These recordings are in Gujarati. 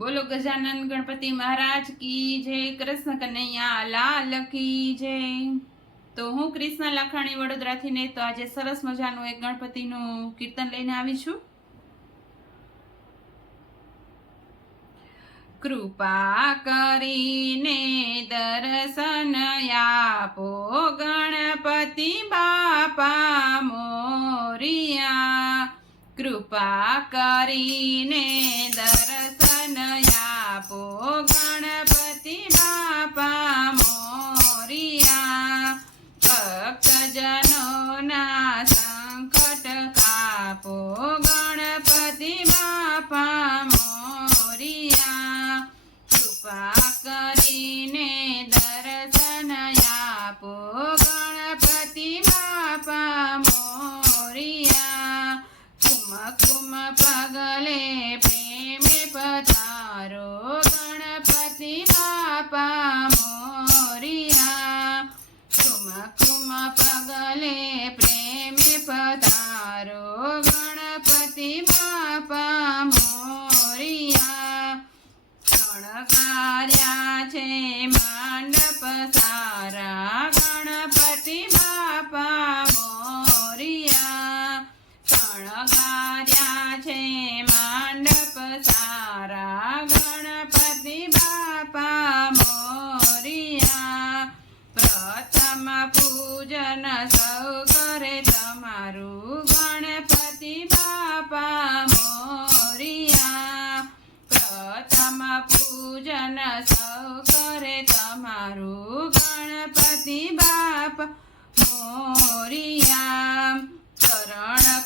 બોલો ગજાનન ગણપતિ મહારાજ, કી જય કૃષ્ણ કનૈયા, લાલ કી જય. તો હું કૃષ્ણ લાખાણી વડોદરાથી ને તો આજે સરસ મજાનું એક ગણપતિનું કીર્તન લઈને આવી છું. કૃપા કરીને દર્શન આપો ગણપતિ બાપા મોરિયા. કૃપા કરીને દર્શન આપો ગણપતિ બાપા મોરિયા. ભક્તજનોના સંકટ કાપો ગણપતિ બાપા ગણપતિ બાપા મોરિયા શણગાર્યા છે માંડપ સારા ગણપતિ બાપા મોરિયા શણગાર્યા છે માંડપ સારા ગણપતિ બાપા મોરિયા પ્રથમ પૂજન સૌ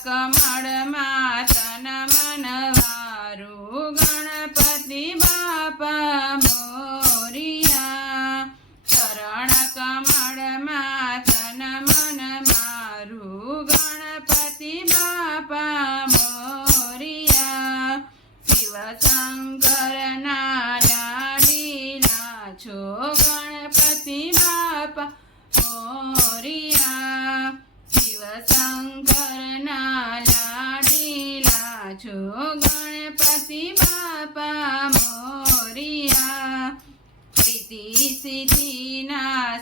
કમળમાં તન મનવારું ગણપતિ બાપા મોરિયા. ચરણ કમળમાં તન મન મારું ગણપતિ બાપા મોરિયા. શિવ શંકરના લાડીલા છો ગણપતિ બાપા મોરિયા. છો? ગણપતિ બાપા મોરિયા પ્રીતિ સિદ્ધિના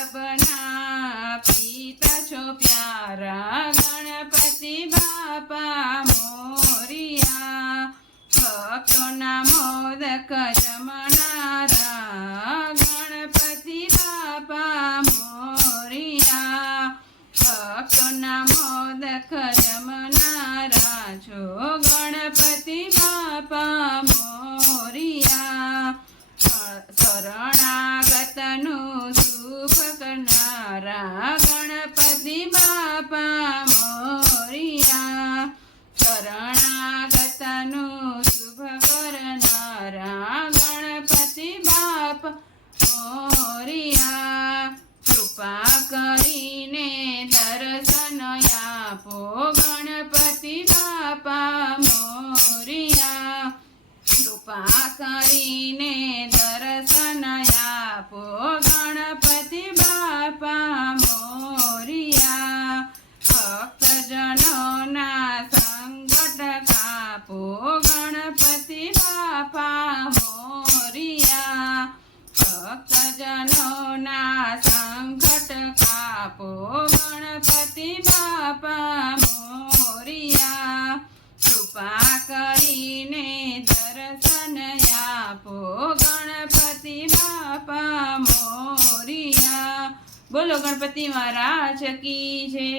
પિતા પીતા છો પ્યારા ગણપતિ બાપા મોરિયા. ભક્તોના મોદક જમનારા ગણપતિ બાપા મોરિયા. ભક્તોના મોદક જમનારા છો બાપા મોરિયા ભક્તજનોના સંકટ કાપો ગણપતિ બાપા મોરિયા કૃપા કરીને દર્શન આપો ગણપતિ બાપા મોરિયા બોલો ગણપતિ મહારાજ કી જય.